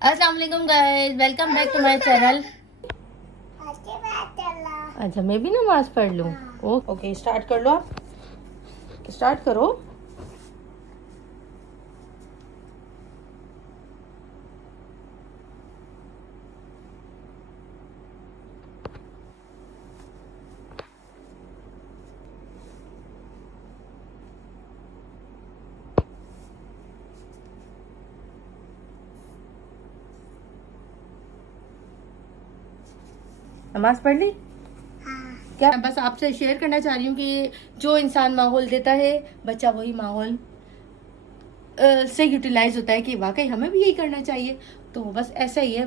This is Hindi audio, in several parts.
अस्सलाम वालेकुम guys, welcome back to my channel. अच्छा, मैं भी नमाज पढ़ लूँ। ओके, स्टार्ट कर लो। आप स्टार्ट करो। नमाज पढ़ ली? क्या बस आपसे शेयर करना चाह रही हूँ कि जो इंसान माहौल देता है, बच्चा वही माहौल से यूटिलाइज होता है कि वाकई हमें भी यही करना चाहिए। तो बस ऐसा ही है।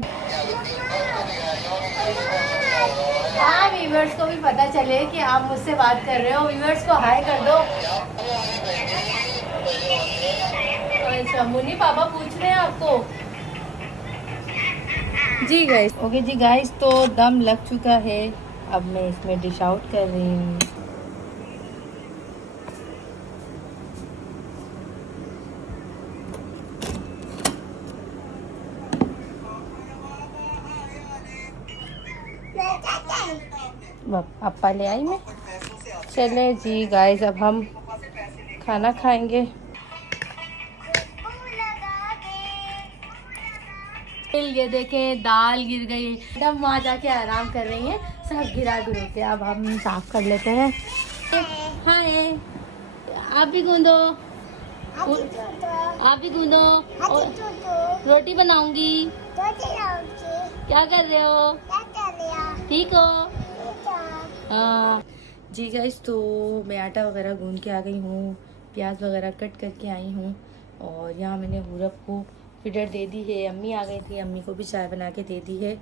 हाँ, व्यूअर्स को भी पता चले कि आप मुझसे बात कर रहे हो। व्यूअर्स को हाय कर दो। अच्छा, मुन्नी पापा पूछ रहे हैं आपको। जी गाइस, ओके जी गाइस, तो दम लग चुका है। अब मैं इसमें डिश आउट कर रही हूँ। पापा ले आई मैं। चले जी गाइस, अब हम खाना खाएंगे। ये देखें, दाल गिर गई। हम वहाँ जाके आराम कर रही हैं। सब गिरा गिरो के अब हम साफ कर लेते हैं। हाय, आप भी गूंदो। आप भी गूंदो। और रोटी बनाऊंगी। क्या कर रहे हो? ठीक हो? हाँ जी गाइस, तो मैं आटा वगैरह गूंद के आ गई हूँ। प्याज वगैरह कट करके आई हूँ। और यहाँ मैंने हुरब को फीडर दे दी है। अम्मी आ गई थी, अम्मी को भी चाय बना के दे दी है।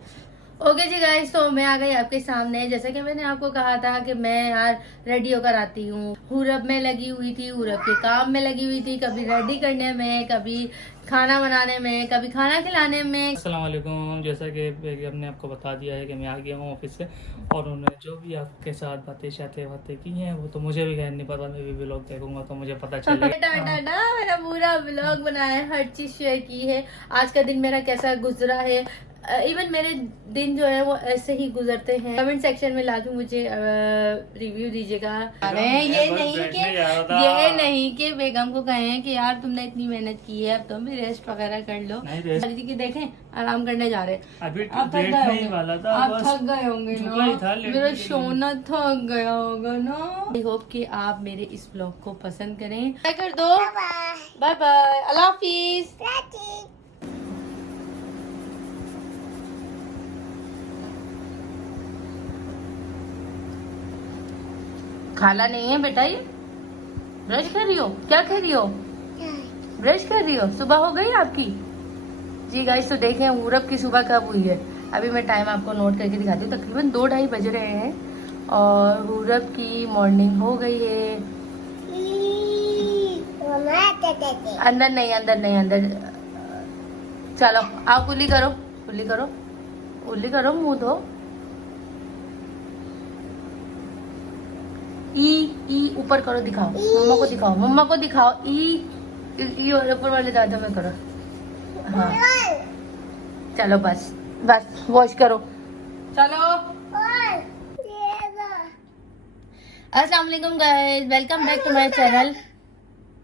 ओके जी गाइस, तो मैं आ गई आपके सामने। जैसे कि मैंने आपको कहा था कि मैं यार रेडी होकर आती हूँ। हुरब में लगी हुई थी, हुरब के काम में लगी हुई थी, कभी रेडी करने में, कभी खाना बनाने में, कभी खाना खिलाने में। अस्सलाम वालेकुम। जैसा कि हमने आपको बता दिया है कि मैं आ गया हूँ ऑफिस से, और उन्होंने जो भी आपके साथ बातें की हैं वो तो मुझे भी खैर नहीं पता। मैं भी व्लॉग देखूंगा तो मुझे पता चलेगा। मेरा पूरा व्लॉग बनाया है, हर चीज शेयर की है। आज का दिन मेरा कैसा गुजरा है। इवन मेरे दिन जो है वो ऐसे ही गुजरते हैं। कमेंट सेक्शन में लाके मुझे रिव्यू दीजिएगा। अरे ये नहीं कि बेगम को कहें कि यार तुमने इतनी मेहनत की है, अब तुम भी रेस्ट वगैरह कर लो। जी की देखें, आराम करने जा रहे हैं। अभी आप थक गए होंगे, वाला था, आप थक गए होंगे ना। मेरा सोना थक गया होगा ना। आई होप कि आप मेरे इस ब्लॉग को पसंद करें। बाय कर दो। बाय बाय, अल्लाह हाफिज। खाला नहीं है बेटा, ये ब्रश कर रही हो? क्या कर रही हो? ब्रश कर रही हो? सुबह हो गई आपकी? जी गाइस, तो देखें हुरब की सुबह कब हुई है। अभी मैं टाइम आपको नोट करके दिखाती हूँ। तकरीबन 2-2:30 बज रहे हैं और हुरब की मॉर्निंग हो गई है। अंदर नहीं, अंदर नहीं, अंदर। चलो आप कुली करो, कुली करो, कुली करो, मुंह धो। ई ऊपर करो, दिखाओ मम्मा को, दिखाओ मम्मा को, दिखाओ। ई ऊपर वाले दादा में करो। हाँ चलो, बस बस वॉश करो। चलो। अस्सलाम वालेकुम guys, welcome back to my channel.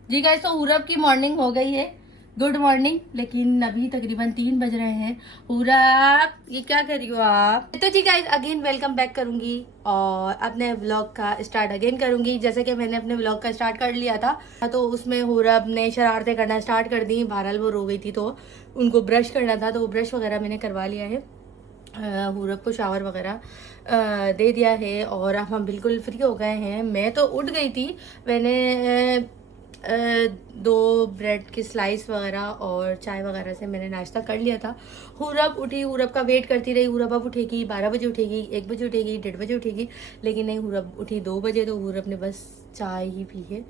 जी गाइस, तो हुरब की मॉर्निंग हो गई है। Good morning. लेकिन अभी तकरीबन 3 बज रहे हैं। हुरब, ये क्या कर रही हो आप? तो जी गाइस, अगेन वेलकम बैक करूंगी और अपने व्लॉग का स्टार्ट अगेन करूंगी। जैसे कि मैंने अपने व्लॉग का स्टार्ट कर लिया था, तो उसमें हुरब ने शरारतें करना स्टार्ट कर दी। बहरहाल वो रो गई थी, तो उनको ब्रश करना था, तो वो ब्रश वगैरह मैंने करवा लिया है। हुरब को शावर वगैरह दे दिया है और अब हम बिल्कुल फ्री हो गए हैं। मैं तो उठ गई थी। मैंने 2 ब्रेड की स्लाइस वगैरह और चाय वगैरह से मैंने नाश्ता कर लिया था। हुरब उठी, हुरब का वेट करती रही। हुरब अब उठेगी, 12 बजे उठेगी, 1 बजे उठेगी, 1:30 बजे उठेगी। लेकिन नहीं, हुरब उठी 2 बजे। तो हुरब ने बस चाय ही पी है।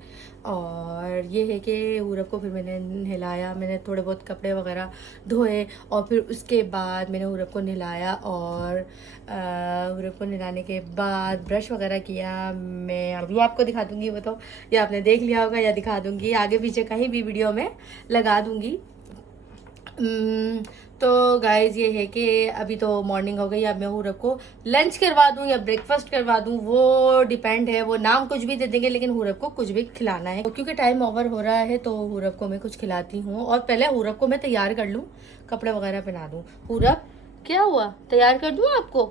और ये है कि हुरब को फिर मैंने नहलाया, मैंने थोड़े बहुत कपड़े वगैरह धोए और फिर उसके बाद मैंने हुरब को नहलाया। और हुरब को नहलाने के बाद ब्रश वगैरह किया। मैं अभी आपको दिखा दूंगी, वो तो या आपने देख लिया होगा या दिखा दूंगी, आगे पीछे कहीं भी वीडियो में लगा दूंगी। तो गाइज ये है कि अभी तो मॉर्निंग हो गई, अब मैं हुरब को लंच करवा दूं या ब्रेकफास्ट करवा दूं वो डिपेंड है। वो नाम कुछ भी दे देंगे लेकिन हुरब को कुछ भी खिलाना है। क्योंकि टाइम ओवर हो रहा है तो हुरब को मैं कुछ खिलाती हूँ। और पहले हुरब को मैं तैयार कर लूँ, कपड़े वगैरह पहना दूँ। हुरब क्या हुआ, तैयार कर दूँ आपको?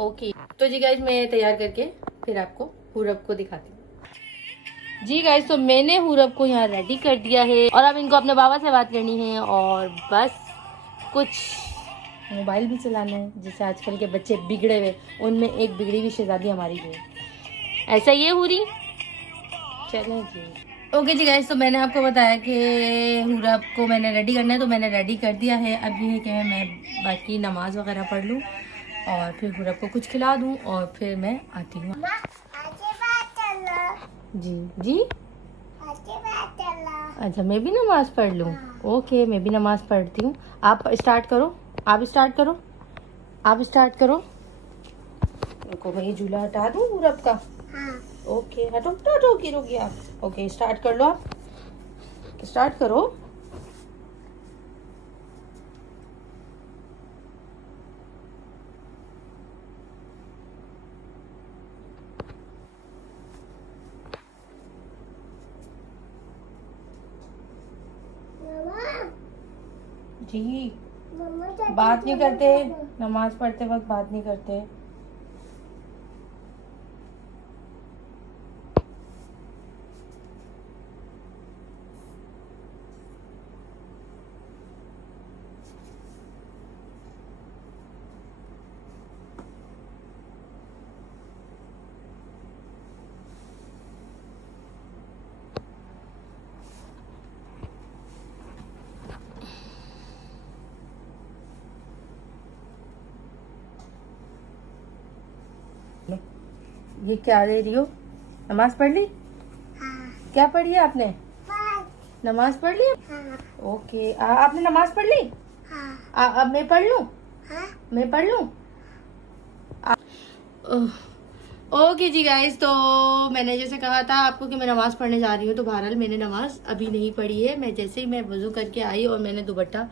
ओके तो जी गाइज मैं तैयार करके फिर आपको हुरब को दिखाती हूँ। जी गाइज तो मैंने हुरब को यहाँ रेडी कर दिया है और अब इनको अपने बाबा से बात करनी है और बस कुछ मोबाइल भी चलाना है। जैसे आजकल के बच्चे बिगड़े हुए, उनमें एक बिगड़ी हुई शहजादी हमारी भी है। ऐसा ये हुरी चले जी। ओके जी गाइस तो मैंने आपको बताया कि हुरब को मैंने रेडी करना है तो मैंने रेडी कर दिया है। अब ये है कि मैं बाकी नमाज वगैरह पढ़ लूँ और फिर हुरब को कुछ खिला दूँ और फिर मैं आती हूँ। जी जी अच्छा मैं भी नमाज पढ़ लूँ। ओके मैं भी नमाज पढ़ती हूँ। आप स्टार्ट करो, आप स्टार्ट करो, आप स्टार्ट करो। इनको मैं ये झूला हटा दूँ हुरब का? ओके हटो हटो, गिरोगी आप। ओके स्टार्ट कर लो, आप स्टार्ट करो। जी बात नहीं करते, नमाज पढ़ते वक्त बात नहीं करते। ये क्या दे रही हो? नमाज पढ़ ली? क्या पढ़ी है आपने? नमाज पढ़ ली? ओके आपने नमाज पढ़ ली? अब मैं पढ़ लूं? मैं पढ़ लूं? ओके जी गाइस तो मैंने जैसे कहा था आपको कि मैं नमाज पढ़ने जा रही हूँ तो बहरहाल मैंने नमाज अभी नहीं पढ़ी है। मैं जैसे ही मैं वजू करके आई और मैंने दुपट्टा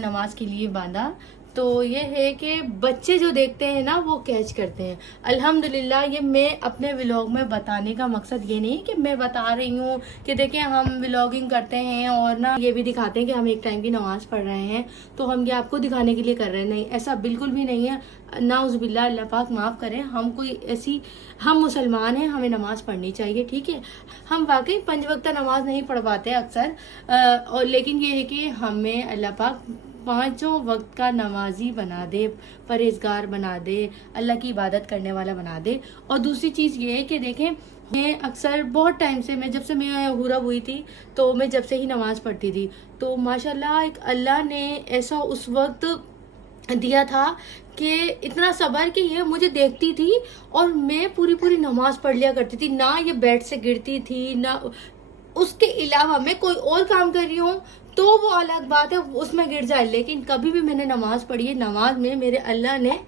नमाज के लिए बांधा तो ये है कि बच्चे जो देखते हैं ना वो कैच करते हैं। अल्हम्दुलिल्लाह ये मैं अपने व्लॉग में बताने का मकसद ये नहीं कि मैं बता रही हूँ कि देखिए हम व्लॉगिंग करते हैं और ना ये भी दिखाते हैं कि हम एक टाइम की नमाज पढ़ रहे हैं तो हम ये आपको दिखाने के लिए कर रहे हैं। नहीं, ऐसा बिल्कुल भी नहीं है। नाउज़ुबिल्लाह, अल्लाह पाक माफ़ करें। हम कोई ऐसी, हम मुसलमान हैं, हमें नमाज पढ़नी चाहिए, ठीक है। हम वाकई 5 वक्त नमाज नहीं पढ़ पाते अक्सर और लेकिन ये है कि हमें अल्लाह पाक 5 वक्त का नमाजी बना दे, परहेजगार बना दे, अल्लाह की इबादत करने वाला बना दे। और दूसरी चीज़ ये है कि देखें मैं अक्सर बहुत टाइम से, मैं जब से मैं हुरब हुई थी तो मैं जब से ही नमाज पढ़ती थी तो माशाल्लाह एक अल्लाह ने ऐसा उस वक्त दिया था कि इतना सबर कि ये मुझे देखती थी और मैं पूरी पूरी नमाज पढ़ लिया करती थी। ना ये बेड से गिरती थी, ना उसके अलावा मैं कोई और काम कर रही हूँ तो वो अलग बात है, उसमें गिर जाए, लेकिन कभी भी मैंने नमाज पढ़ी है। नमाज में मेरे अल्लाह ने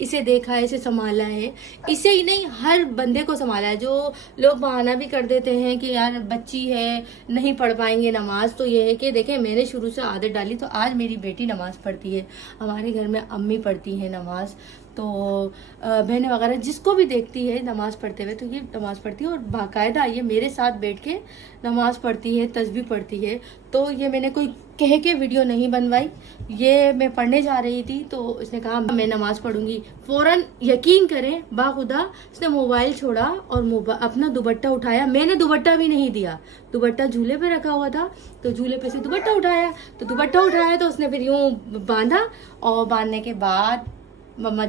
इसे देखा है, इसे संभाला है। इसे ही नहीं हर बंदे को संभाला है। जो लोग बहाना भी कर देते हैं कि यार बच्ची है नहीं पढ़ पाएंगे नमाज, तो ये है कि देखें मैंने शुरू से आदत डाली तो आज मेरी बेटी नमाज पढ़ती है। हमारे घर में अम्मी पढ़ती है नमाज, तो बहनें वगैरह जिसको भी देखती है नमाज पढ़ते हुए तो ये नमाज पढ़ती है और बाकायदा ये मेरे साथ बैठ के नमाज पढ़ती है, तस्बीह पढ़ती है। तो ये मैंने कोई कह के वीडियो नहीं बनवाई, ये मैं पढ़ने जा रही थी तो इसने कहा मैं नमाज पढ़ूंगी। फौरन यकीन करें बाखुदा उसने मोबाइल छोड़ा और अपना दुपट्टा उठाया। मैंने दुपट्टा भी नहीं दिया, दुपट्टा झूले पे रखा हुआ था तो झूले पे से दुपट्टा उठाया तो उसने फिर यूं बांधा और बांधने के बाद मम्मा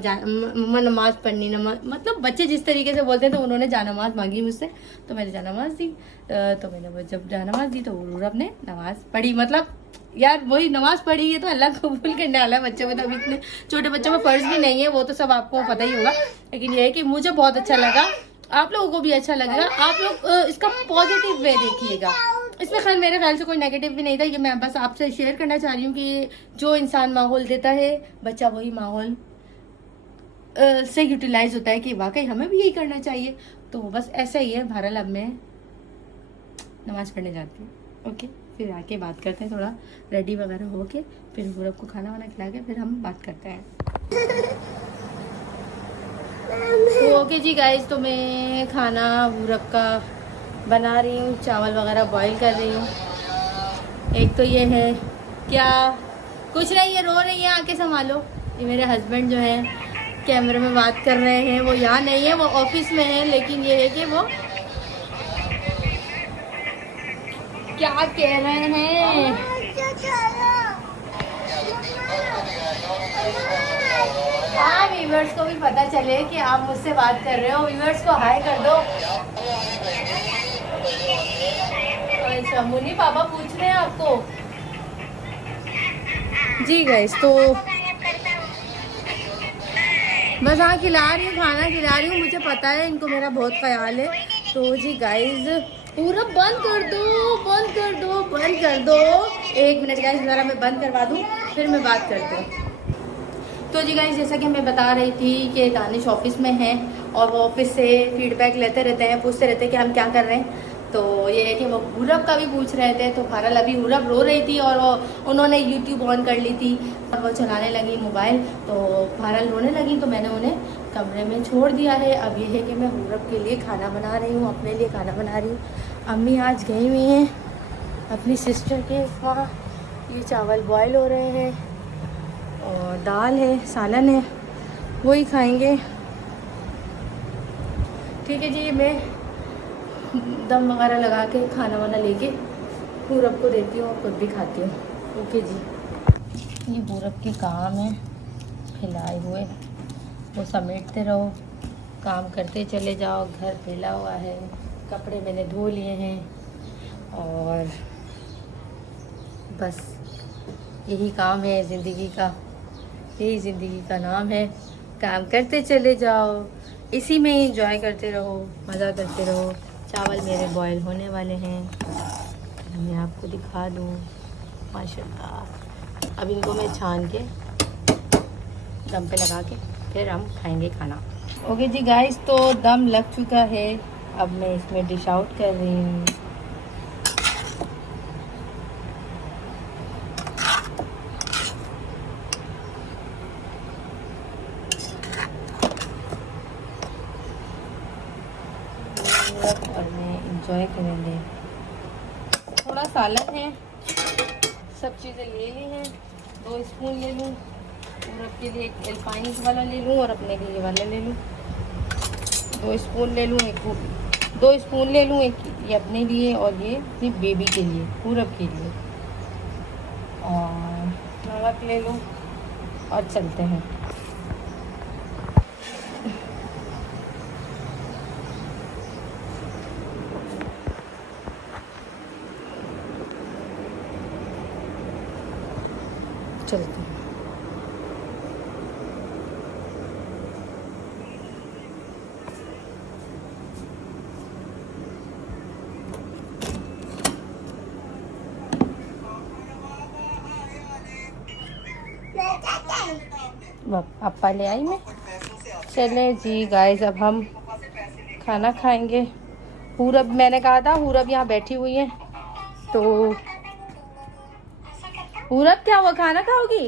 नमाज पढ़नी, नमाज मतलब बच्चे जिस तरीके से बोलते हैं तो उन्होंने जानमाज मांगी मुझसे तो मैंने जानमाज दी। तो मैंने जब जानमाज दी तो हुरब ने नमाज पढ़ी। मतलब यार वही नमाज पढ़ी है तो अल्लाह कबूल करने वाला है। बच्चों में तो अभी इतने छोटे बच्चों में फर्ज भी नहीं है, वो तो सब आपको पता ही होगा। लेकिन ये है कि मुझे बहुत अच्छा लगा, आप लोगों को भी अच्छा लगेगा। आप लोग इसका पॉजिटिव वे देखिएगा। इसमें खैर मेरे ख्याल से कोई नेगेटिव भी नहीं था। ये मैं बस आपसे शेयर करना चाह रही हूँ कि जो इंसान माहौल देता है बच्चा वही माहौल से यूटिलाइज होता है कि वाकई हमें भी यही करना चाहिए। तो बस ऐसा ही है। बहरहाल अब मैं नमाज पढ़ने जाती हूँ। ओके, फिर आके बात करते हैं, थोड़ा रेडी वगैरह होके फिर पूरब को खाना वाना खिला के फिर हम बात करते हैं। तो ओके जी गाइस, तो मैं खाना पूरब का बना रही हूँ, चावल वगैरह बॉईल कर रही हूँ। एक तो ये है क्या, कुछ नहीं, ये रो रही है, आके संभालो। ये मेरे हस्बैंड जो हैं कैमरे में बात कर रहे हैं, वो यहाँ नहीं है, वो ऑफिस में है, लेकिन ये है कि वो क्या कह रहे हैं। हाँ, व्यूअर्स को भी पता चले कि आप मुझसे बात कर रहे हो। व्यूअर्स को हाय कर दो। अच्छा, मुन्नी पापा पूछ रहे हैं आपको। जी गाइस, तो बस हाँ खिला रही हूँ, खाना खिला रही हूँ। मुझे पता है इनको मेरा बहुत ख्याल है। तो जी गाइस, पूरा बंद कर दो, बंद कर दो, बंद कर दो। 1 मिनट गाइस, ज़रा मैं बंद करवा दूँ, फिर मैं बात करती हूँ। तो जी गाइस, जैसा कि मैं बता रही थी कि दानिश ऑफिस में है और वो ऑफिस से फीडबैक लेते रहते हैं, पूछते रहते हैं कि हम क्या कर रहे हैं। तो ये है कि वो पूरब का भी पूछ रहे थे। तो बहरहाल अभी पूरब रो रही थी और वो उन्होंने यूट्यूब ऑन कर ली थी और वो चलाने लगी मोबाइल, तो बहरहाल रोने लगी। तो मैंने उन्हें कमरे में छोड़ दिया है। अब ये है कि मैं पूरब के लिए खाना बना रही हूँ, अपने लिए खाना बना रही हूँ। अम्मी आज गई हुई हैं अपनी सिस्टर के वहाँ। ये चावल बॉयल हो रहे हैं और दाल है, सालन है, वही खाएंगे। ठीक है जी, मैं दम वगैरह लगा के खाना वाना लेके पूरब को देती हूँ और खुद भी खाती हूँ। ओके जी, ये पूरब के काम है फैलाए हुए, वो समेटते रहो, काम करते चले जाओ। घर फैला हुआ है, कपड़े मैंने धो लिए हैं और बस यही काम है ज़िंदगी का, यही ज़िंदगी का नाम है। काम करते चले जाओ, इसी में ही एंजॉय करते रहो, मज़ा करते रहो। चावल मेरे बॉयल होने वाले हैं, मैं आपको दिखा दूँ। माशाल्लाह, अब इनको मैं छान के दम पे लगा के फिर हम खाएंगे खाना। ओके जी गाइस, तो दम लग चुका है, अब मैं इसमें डिश आउट कर रही हूँ। और मैं इंजॉय करेंगे। थोड़ा सालन है, सब चीज़ें ले ली हैं। 2 स्पून ले लूँ, पूरब के लिए एक एल्पाइन वाला ले लूँ और अपने लिए वाला ले लूँ। 2 स्पून ले लूँ, 2 स्पून ले लूँ, एक ये अपने लिए और ये अपनी बेबी के लिए, पूरब के लिए। और नमक ले लूँ और चलते हैं। चलते हैं। पापा ले आई मैं। चले जी गाइस, अब हम खाना खाएंगे। पूरब, मैंने कहा था पूरब यहाँ बैठी हुई है, तो पूरब क्या हुआ, खाना खाओगी?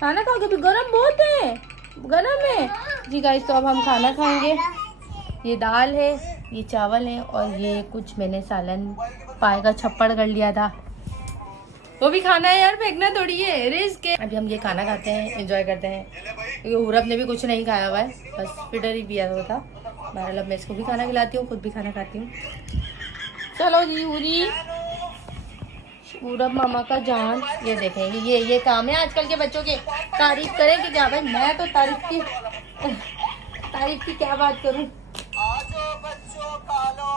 खाना खाओगे? भी गरम बहुत है, गरम है जी गाइस। तो अब हम खाना खाएंगे। ये दाल है, ये चावल है और ये कुछ मैंने सालन पाए का छप्पड़ कर लिया था, वो भी खाना है यार, फेंकना थोड़ी है, रिस्क है। अभी हम ये खाना खाते हैं, एंजॉय करते हैं, क्योंकि पूरब ने भी कुछ नहीं खाया हुआ है, बस फिटर ही पिया हुआ था। बहरहाल मैं इसको भी खाना खिलाती हूँ, खुद भी खाना खाती हूँ। चलो जी पूरी पूरब मामा का जान। ये देखेंगे, ये काम है आजकल के बच्चों के। तारीफ करें कि क्या भाई, मैं तो तारीफ की क्या बात करूं।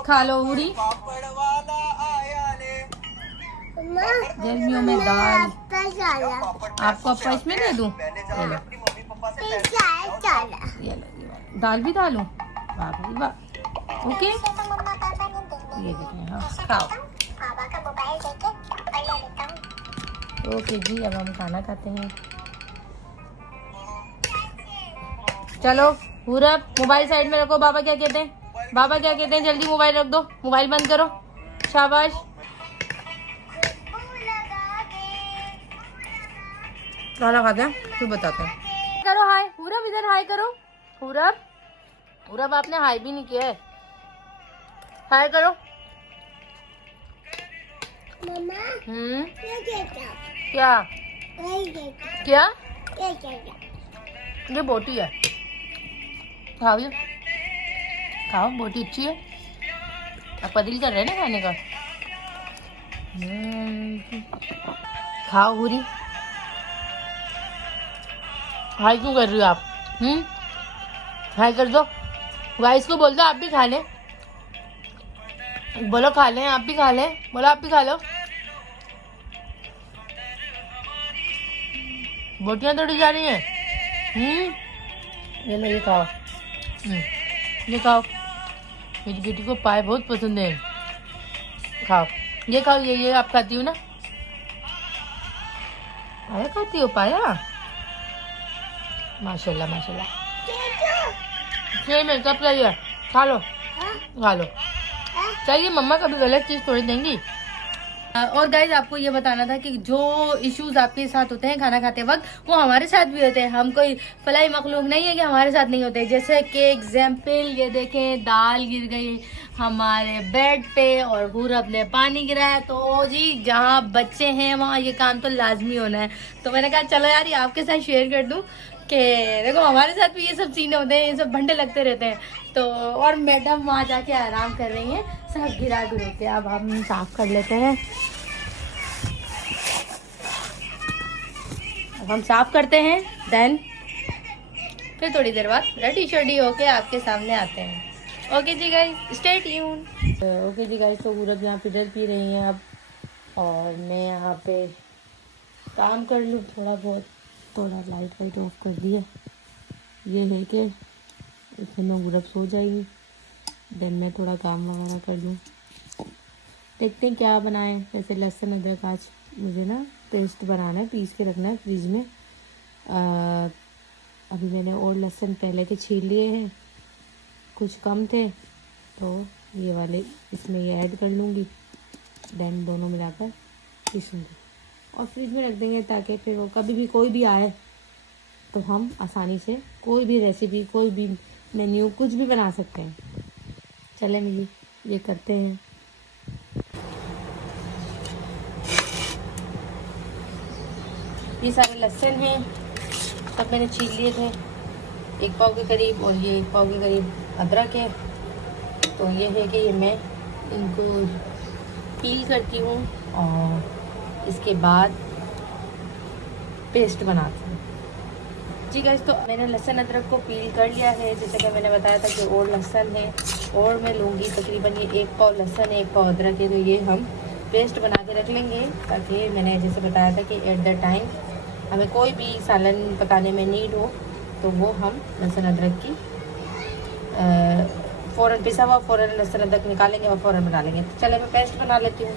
खा लो पूरी। गर्मियों में दाल, आपको अपा इसमें दे दूं? ये लो, दाल भी डालूं? वाह भाई वाह। ओके, ये देखें, हाँ खाओ। ओके जी, अब हम खाना खाते हैं। चलो पूरब, मोबाइल साइड में रखो। बाबा क्या कहते हैं, बाबा क्या कहते हैं, जल्दी मोबाइल रख दो, मोबाइल बंद करो। शाबाश। खाना खाते हैं फिर बताते हैं। करो हाय पूरब, इधर हाय करो पूरब। पूरब आपने हाय भी नहीं किया है, हाय करो। मम्मा क्या क्या क्या ये बोटी है, खाओ ये खाओ, बोटी अच्छी है। आपका दिल कर रहा है ना खाने का। खाओ पूरी। हाय क्यों कर रही हो आप? हाय कर दो, गाइस को बोल दो आप भी खा लें। बोलो खा लें, आप भी खा लें, बोलो आप भी खा लो। बोटियां तोड़ी जा रही हैं। ये लो ये खाओ, ये खाओ। मेरी बेटी को पाए बहुत पसंद है, खाओ ये खाओ। ये आप खाती हो ना? पाया खाती हो? पाया माशाल्लाह माशाल्लाह। सेम है सब सही है, खा लो खा लो। चाहिए मम्मा कभी गलत चीज थोड़ी देंगी। और गाइज आपको ये बताना था कि जो इश्यूज आपके साथ होते हैं खाना खाते वक्त वो हमारे साथ भी होते हैं। हम कोई फलाई मखलूक नहीं है कि हमारे साथ नहीं होते। जैसे कि एग्जाम्पल ये देखें, दाल गिर गई हमारे बेड पे और पूरब ने पानी गिराया। तो जी जहाँ बच्चे हैं वहाँ ये काम तो लाजमी होना है। तो मैंने कहा चलो यार ये आपके साथ शेयर कर दूं कि देखो हमारे साथ भी ये सब सीने होते हैं, ये सब भंडे लगते रहते हैं। तो और मैडम वहाँ जाके आराम कर रही हैं सब गिरा गिरो के। अब हम साफ कर लेते हैं, अब हम साफ करते हैं, देन फिर थोड़ी देर बाद रेडी शेडी होके आपके सामने आते हैं। ओके जी गाइस स्टे ट्यून। ओके जी गाइस, तो पूरब यहाँ फिडर पी रही हैं अब, और मैं यहाँ पे काम कर लूँ थोड़ा बहुत। थोड़ा लाइट वाइट ऑफ कर दिया, ये है कि इसमें मैं पूरब सो जाएगी, देन मैं थोड़ा काम वगैरह कर लूँ। देखते हैं क्या बनाएं। वैसे लहसुन अदरक आज मुझे ना पेस्ट बनाना है, पीस के रखना है फ्रिज में। अभी मैंने और लहसुन पहले के छील लिए हैं, कुछ कम थे तो ये वाले इसमें ये ऐड कर लूँगी, देन दोनों मिलाकर पीसूँगी और फ्रिज में रख देंगे ताकि फिर वो कभी भी कोई भी आए तो हम आसानी से कोई भी रेसिपी, कोई भी मेन्यू, कुछ भी बना सकते हैं। चलें जी ये करते हैं। ये सारे लहसुन हैं सब मैंने छील लिए थे, 1 पाव के करीब, और ये 1 पाव के करीब अदरक है। तो ये है कि ये मैं इनको पील करती हूँ और इसके बाद पेस्ट बनाती हूँ। जी गाइस, तो मैंने लहसुन अदरक को पील कर लिया है, जैसे कि मैंने बताया था कि और लहसुन है और मैं लूँगी तकरीबन ये 1 पाव लहसुन है, 1 पाव अदरक है। तो ये हम पेस्ट बना के रख लेंगे ताकि मैंने जैसे बताया था कि एट द टाइम हमें कोई भी सालन पकाने में नीड हो तो वो हम लहसुन अदरक की फ़ौरन पिसा हुआ फ़ौरन लहसुन अदरक निकालेंगे और फ़ौरन बना लेंगे। तो चले मैं पेस्ट बना लेती हूँ।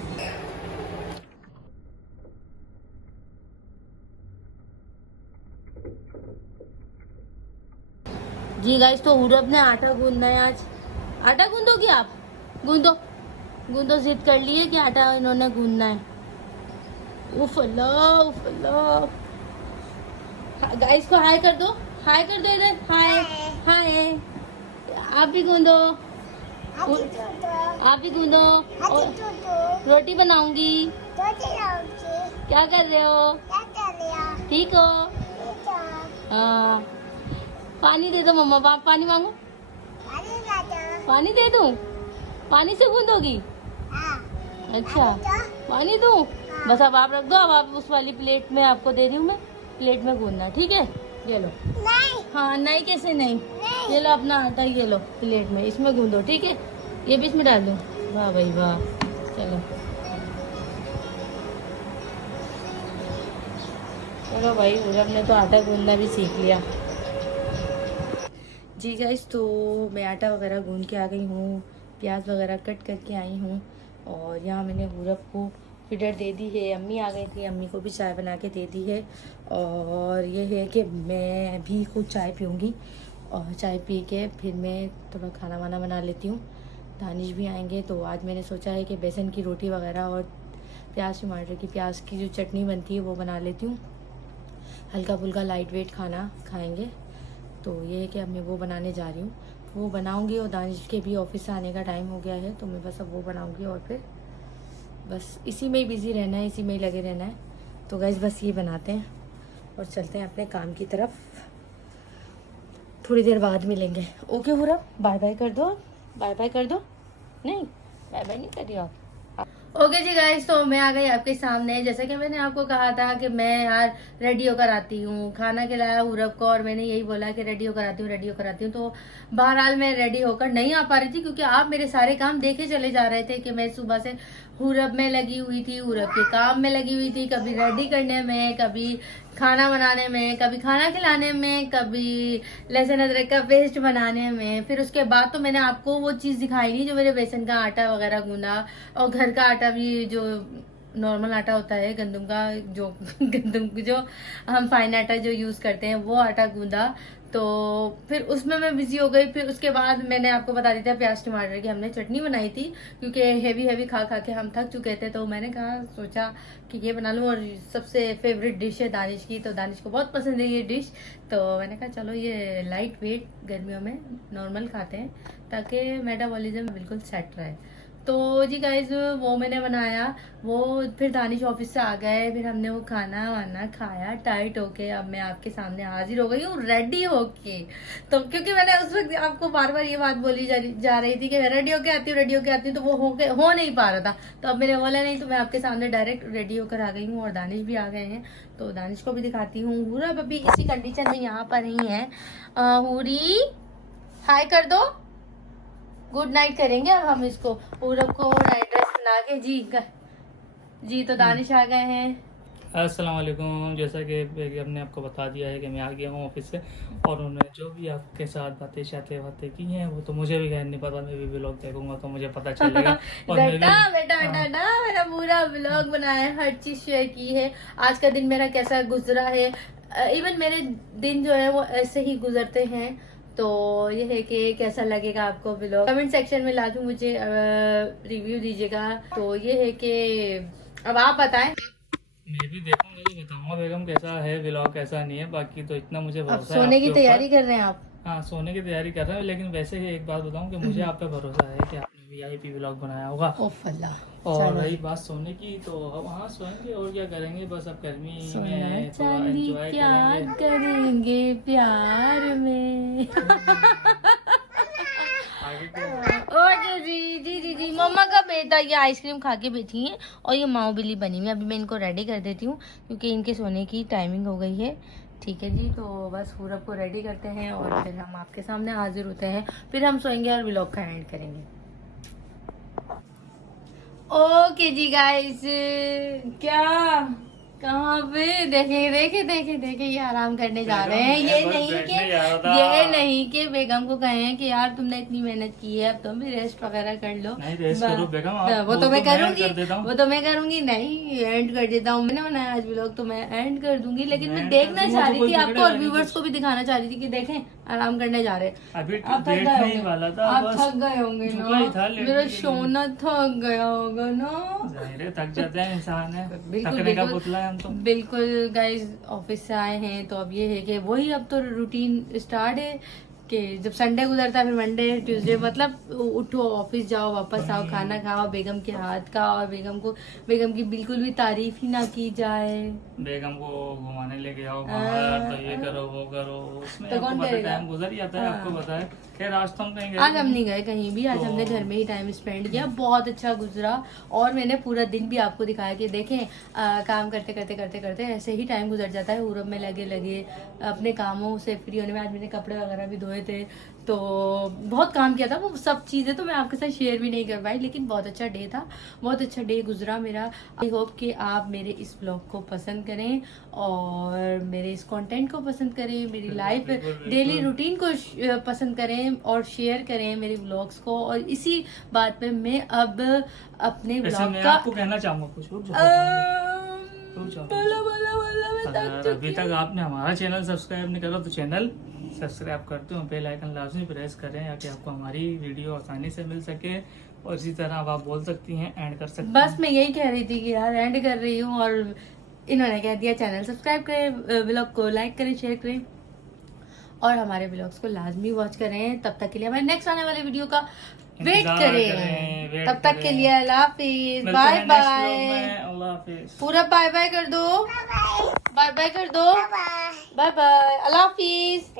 जी गाइस, तो पूरब ने आटा गूंदना है आज। आटा गूंदोगी आप? गूंदो गूंदो, जिद कर लिए कि आटा इन्होंने गूंदना है। उफ अल्लाह उफ अल्लाह। गाइस को हाय कर दो, हाय कर दो इधर, हाय हाय। आप भी गूंदो, आप भी गूंदो। और रोटी बनाऊंगी। क्या कर रहे हो? ठीक हो? हाँ। पानी दे दो मम्मा, बाप पानी मांगो। पानी दे दूं? पानी से गूंदोगी? अच्छा पानी दूं? बस अब आप रख दो, अब आप उस वाली प्लेट में आपको दे रही हूँ मैं, प्लेट में गूंदना, ठीक है? ये लो। नहीं। हाँ नहीं कैसे नहीं? ये लो अपना आटा, ये लो प्लेट में, इसमें गूंदो, ठीक है? ये भी इसमें डाल दो। वाह भाई वाह। चलो चलो भाई, पूरब ने तो आटा गूंदना भी सीख लिया। जी गाइस, तो मैं आटा वगैरह गूंद के आ गई हूँ, प्याज वगैरह कट करके आई हूँ, और यहाँ मैंने पूरब को फिडर दे दी है। अम्मी आ गई थी, अम्मी को भी चाय बना के दे दी है। और ये है कि मैं भी खुद चाय पीऊँगी, और चाय पी के फिर मैं थोड़ा खाना वाना बना लेती हूँ। दानिश भी आएंगे तो आज मैंने सोचा है कि बेसन की रोटी वगैरह और प्याज टमाटर की, प्याज की जो चटनी बनती है वो बना लेती हूँ। हल्का फुल्का लाइट वेट खाना खाएंगे। तो ये है कि अब मैं वो बनाने जा रही हूँ, वो बनाऊंगी। और दानिश के भी ऑफिस से आने का टाइम हो गया है, तो मैं बस अब वो बनाऊंगी और फिर बस इसी में ही बिज़ी रहना है, इसी में ही लगे रहना है। तो गाइस बस ये बनाते हैं और चलते हैं अपने काम की तरफ। थोड़ी देर बाद मिलेंगे। ओके हुरब, बाय बाय कर दो, बाय बाय कर दो। नहीं, बाय बाय नहीं कर रही हो आप। ओके जी गाइस, तो मैं आ गई आपके सामने। जैसे कि मैंने आपको कहा था कि मैं यार रेडी होकर आती हूँ, खाना खिलाया हुरब को और मैंने यही बोला कि रेडी होकर आती हूँ, रेडी होकर आती हूँ। तो बहरहाल मैं रेडी होकर नहीं आ पा रही थी, क्योंकि आप मेरे सारे काम देखे चले जा रहे थे कि मैं सुबह से हुरब में लगी हुई थी, हुरब के काम में लगी हुई थी, कभी रेडी करने में, कभी खाना बनाने में, कभी खाना खिलाने में, कभी लहसुन अदरक का पेस्ट बनाने में। फिर उसके बाद तो मैंने आपको वो चीज़ दिखाई नहीं जो मेरे बेसन का आटा वगैरह गूंदा, और घर का आटा भी जो नॉर्मल आटा होता है गंदम का, जो गंदम जो हम फाइन आटा जो यूज़ करते हैं वो आटा गूंदा। तो फिर उसमें मैं बिजी हो गई। फिर उसके बाद मैंने आपको बता दिया था प्याज टमाटर की हमने चटनी बनाई थी, क्योंकि हेवी हेवी खा खा के हम थक चुके थे। तो मैंने कहा सोचा कि ये बना लूँ, और सबसे फेवरेट डिश है दानिश की, तो दानिश को बहुत पसंद है ये डिश। तो मैंने कहा चलो ये लाइट वेट गर्मियों में नॉर्मल खाते हैं, ताकि मेटाबॉलिज्म बिल्कुल सेट रहे। तो जी गाइज वो मैंने बनाया, वो फिर दानिश ऑफिस से आ गए, फिर हमने वो खाना वाना खाया टाइट होके। अब मैं आपके सामने हाजिर हो गई हूँ रेडी होके। तो क्योंकि मैंने उस वक्त आपको बार बार ये बात बोली जा रही थी कि मैं रेडी होके आती हूँ, रेडी होके आती हूँ, तो वो हो नहीं पा रहा था। तो अब मैंने बोला नहीं, तो मैं आपके सामने डायरेक्ट रेडी होकर आ गई हूँ, और दानिश भी आ गए हैं। तो दानिश को भी दिखाती हूँ। हुरब अभी इसी कंडीशन में यहाँ पर ही है। हुरी हाय कर दो, गुड नाइट करेंगे अब हम इसको, पूरब को नाइट ड्रेस बना के। जी तो दानिश आ गए हैं। अस्सलाम वालेकुम। जैसा कि हमने आपको बता दिया है कि मैं आ गया हूँ ऑफिस से, और उन्होंने जो भी आपके साथ बातें की हैं वो तो मुझे भी नहीं पता। मैं भी व्लॉग देखूंगा तो मुझे पता चलेगा। और बेटा मेरा पूरा व्लॉग बनाया है, हर चीज शेयर की है, आज का दिन मेरा कैसा गुजरा है। इवन मेरे दिन जो है वो ऐसे ही गुजरते हैं। तो ये है कि कैसा लगेगा आपको व्लॉग, कमेंट सेक्शन में लाके मुझे रिव्यू दीजिएगा। तो ये है कि अब आप बताएं। मैं भी देखूंगा तो बताऊंगा बेगम कैसा है व्लॉग, कैसा नहीं है। बाकी तो इतना मुझे अब भरोसा है सोने की आपके तैयारी ऊपर। कर रहे हैं आप? हाँ, सोने की तैयारी कर रहे हैं। लेकिन वैसे ही एक बात बताऊं कि मुझे आप पे भरोसा है कि आपने VIP व्लॉग बनाया होगा। ओफ अल्लाह। और रही बात सोने की, तो हम वहाँ सोएंगे और क्या करेंगे, बस अब गर्मी में थोड़ा एंजॉय क्या करेंगे। करेंगे प्यार में। आगे क्या? ओके जी मम्मा का बेटा ये आइसक्रीम खा के बैठी हैं, और ये माओ बिल्ली बनी हुई है। अभी मैं इनको रेडी कर देती हूँ, क्योंकि इनके सोने की टाइमिंग हो गई है। ठीक है जी, तो बस पूरब को रेडी करते हैं और फिर हम आपके सामने हाजिर होते हैं। फिर हम सोएंगे और व्लॉग का एंड करेंगे। ओके जी गाइस, क्या कहाँ पे देखे ये आराम करने जा रहे हैं। ये नहीं कि बेगम को कहें कि यार तुमने इतनी मेहनत की है, अब तुम भी रेस्ट वगैरह कर लो। नहीं, रेस्ट करो बेगम, आप वो तो मैं करूंगी। नहीं एंड कर देता हूँ। मैंने बनाया आज व्लॉग तो मैं एंड कर दूंगी, लेकिन मैं end देखना कर दूंगा चाह तो रही कोई थी आपको, झगड़ा और नहीं व्यूवर्स को भी दिखाना चाह रही थी कि देखें आराम करने जा रहे हैं। अभी आप थक डेट गए नहीं होंगे, वाला था, आप बस थक गए होंगे झुका ही था, ना, लेट मेरा गई। सोना थक गया होगा ना। जाहिर है, थक जाते हैं इंसान है, बिल्कुल थकने का पुतला है हम तो। बिल्कुल गाइज ऑफिस से आए हैं, तो अब ये है कि वही अब तो रूटीन स्टार्ट है कि जब संडे गुजरता है फिर मंडे ट्यूसडे, मतलब उठो ऑफिस जाओ वापस आओ खाना खाओ बेगम के हाथ का, और बेगम की बिल्कुल भी तारीफ ही ना की जाए। बेगम को घुमाने लेके जाओ बाहर, तो ये करो वो करो, उसमें तो आपको कौन पता है करेगा? टाइम गुजर ही जाता है। आपको पता है खैर आज तो हम कहीं गए आज हम नहीं गए कहीं भी, आज तो- हमने घर में ही टाइम स्पेंड किया, बहुत अच्छा गुजरा। और मैंने पूरा दिन भी आपको दिखाया कि देखें काम करते करते ऐसे ही टाइम गुजर जाता है, उरब में लगे अपने कामों से फ्री होने में। आज मैंने कपड़े वगैरह भी धोए थे, तो बहुत काम किया था। वो सब चीज़ें तो मैं आपके साथ शेयर भी नहीं कर पाई, लेकिन बहुत अच्छा डे था, बहुत अच्छा डे गुजरा मेरा। आई होप कि आप मेरे इस ब्लॉग को पसंद करें और मेरे इस कंटेंट को पसंद करें, मेरी लाइफ डेली रूटीन को पसंद करें और शेयर करें मेरे व्लॉग्स को। और इसी बात पे मैं अब अपने वैसे व्लॉग मैं का आपको कहना चाहूंगा कुछ और। अगर अभी तक आपने हमारा चैनल सब्सक्राइब नहीं करा तो चैनल सब्सक्राइब करते हो, बेल आइकन लाजमी प्रेस करें ताकि आपको हमारी वीडियो आसानी से मिल सके। और इसी तरह अब आप बोल सकती हैं, एंड कर सकती हैं। बस मैं यही कह रही थी कि यार एंड कर रही हूँ, और इन्होंने कह दिया चैनल सब्सक्राइब करें, व्लॉग को लाइक करें, शेयर करें और हमारे व्लॉग्स को लाजमी वॉच करें। तब तक के लिए हमारे नेक्स्ट आने वाले वीडियो का वेट इंतजार करें। वेट तब तक के लिए अल्लाह हाफिज, मिलते बाय हैं next vlog बाय। में। अल्लाह हाफिज। पूरा बाय बाय कर दो, बाय बाय कर दो, बाय बाय, अल्लाह हाफिज।